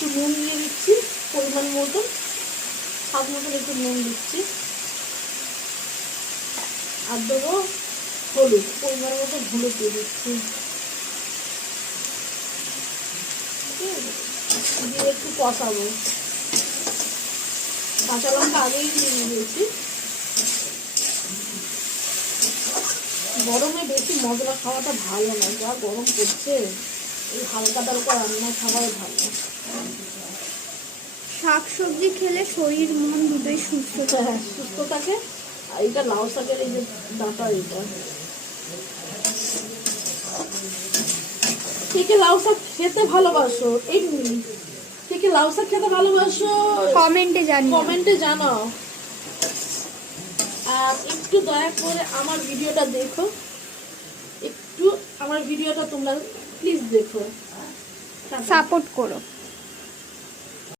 একটু নুন দিয়ে দিচ্ছি পরিমাণ মতন, স্বাদ মতন একটু নুন দিচ্ছি। আর দেবো হলুদ, পরিমাণ মতন হলুদ দিয়ে দিচ্ছি। দিয়ে একটু কষাবো। কাঁচা লঙ্কা আগেই দিয়ে দিয়েছি। গরমে বেশি মশলা খাওয়াটা ভালো না, যা গরম পড়ছে এই হালকা টালকা রান্না খাওয়াই ভালো। শাক সবজি খেলে শরীর মন দুটোই সুস্থ থাকে। হ্যাঁ, সুস্থ থাকে। আর এটা লাউ শাকের এই যে ডাঁটা, এটা কে লাউ শাক খেতে ভালোবাসো, এই কে লাউ শাক খেতে ভালোবাসো কমেন্টে জানাও। আর একটু দয়া করে আমার ভিডিওটা দেখো, একটু আমার ভিডিওটা তোমরা প্লিজ দেখো, সাপোর্ট করো।